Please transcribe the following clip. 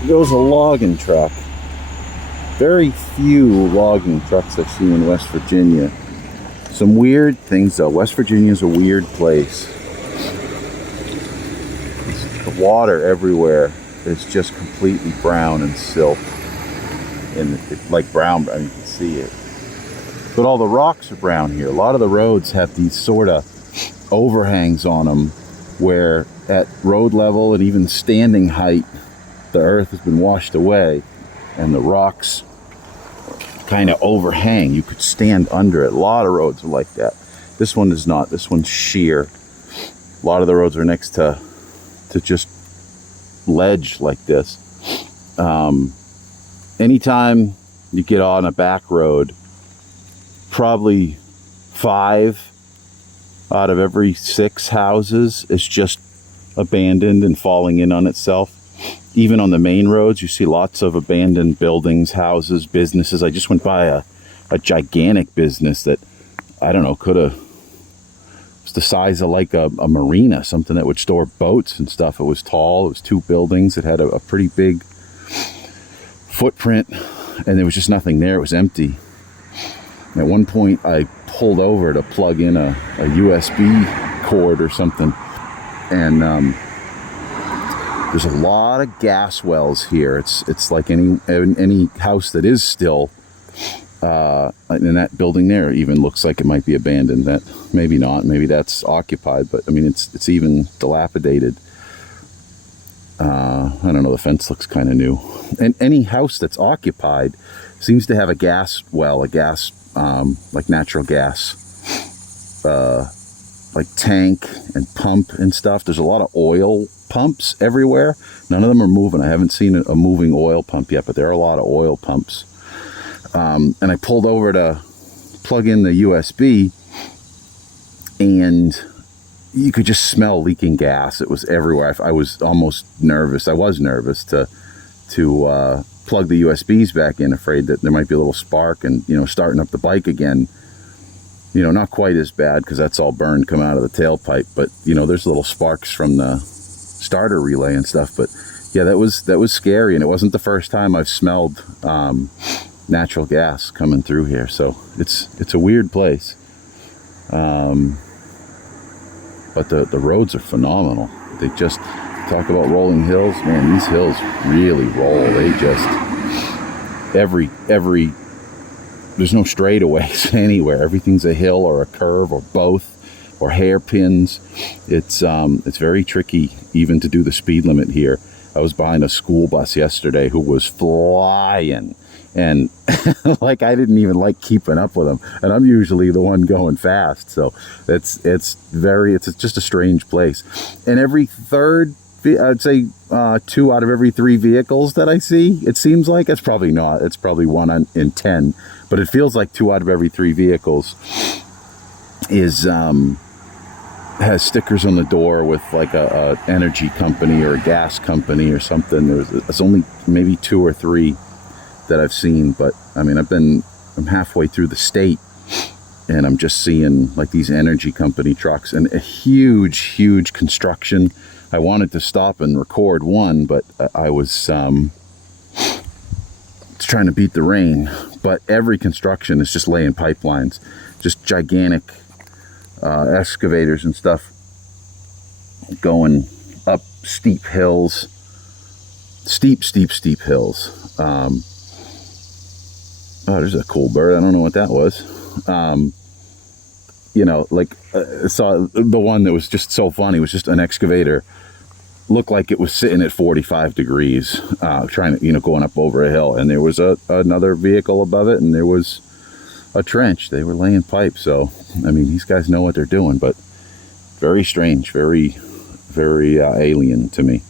There goes a logging truck. Very few logging trucks I've seen in West Virginia. Some weird things though. West Virginia is a weird place. The water everywhere is just completely brown and silt. And it's like brown, I mean, you can see it. But all the rocks are brown here. A lot of the roads have these sort of overhangs on them where at road level and even standing height, the earth has been washed away and the rocks kind of overhang. You could stand under it. A lot of roads are like that. This one is not. This one's sheer. A lot of the roads are next to just ledge like this. Anytime you get on a back road, probably 5 out of every 6 houses is just abandoned and falling in on itself. Even on the main roads, you see lots of abandoned buildings, houses, businesses. I just went by a gigantic business that, I don't know, could have, was the size of like a marina, something that would store boats and stuff. It was tall, it was 2 buildings, it had a pretty big footprint, and there was just nothing there. It was empty. At one point, I pulled over to plug in a USB cord or something, and there's a lot of gas wells here. It's like any house that is still in that building there even looks like it might be abandoned. That maybe not, maybe that's occupied, but I mean it's even dilapidated. I don't know, the fence looks kind of new. And any house that's occupied seems to have a gas well, a gas like natural gas like tank and pump and stuff. There's a lot of oil pumps everywhere. None of them are moving. I haven't seen a moving oil pump yet, but there are a lot of oil pumps. And I pulled over to plug in the USB, and you could just smell leaking gas. It was everywhere. I was almost nervous. I was nervous to plug the USBs back in, afraid that there might be a little spark, and starting up the bike again. Not quite as bad because that's all burned, come out of the tailpipe, but there's little sparks from the starter relay and stuff. But yeah, that was scary, and it wasn't the first time I've smelled natural gas coming through here. So it's a weird place, but the roads are phenomenal. They just talk about rolling hills, man. These hills really roll. They just every there's no straightaways anywhere. Everything's a hill or a curve or both, or hairpins. It's very tricky even to do the speed limit here. I was behind a school bus yesterday who was flying, and like I didn't even like keeping up with them. And I'm usually the one going fast, so it's just a strange place. And every third, I'd say 2 out of every 3 vehicles that I see, it seems like, it's probably not. It's probably 1 in 10, but it feels like 2 out of every 3 vehicles has stickers on the door with like a energy company or a gas company or something. It's only maybe 2 or 3 that I've seen, but I mean, I'm halfway through the state, and I'm just seeing like these energy company trucks and a huge construction. I wanted to stop and record one, but I was trying to beat the rain. But every construction is just laying pipelines, just gigantic excavators and stuff going up steep hills, steep hills. Oh, there's a cool bird. I don't know what that was. Saw the one that was just so funny. It was just an excavator. Looked like it was sitting at 45 degrees, trying to, going up over a hill. And there was another vehicle above it, and there was a trench. They were laying pipe. So, I mean, these guys know what they're doing, but very strange, very alien to me.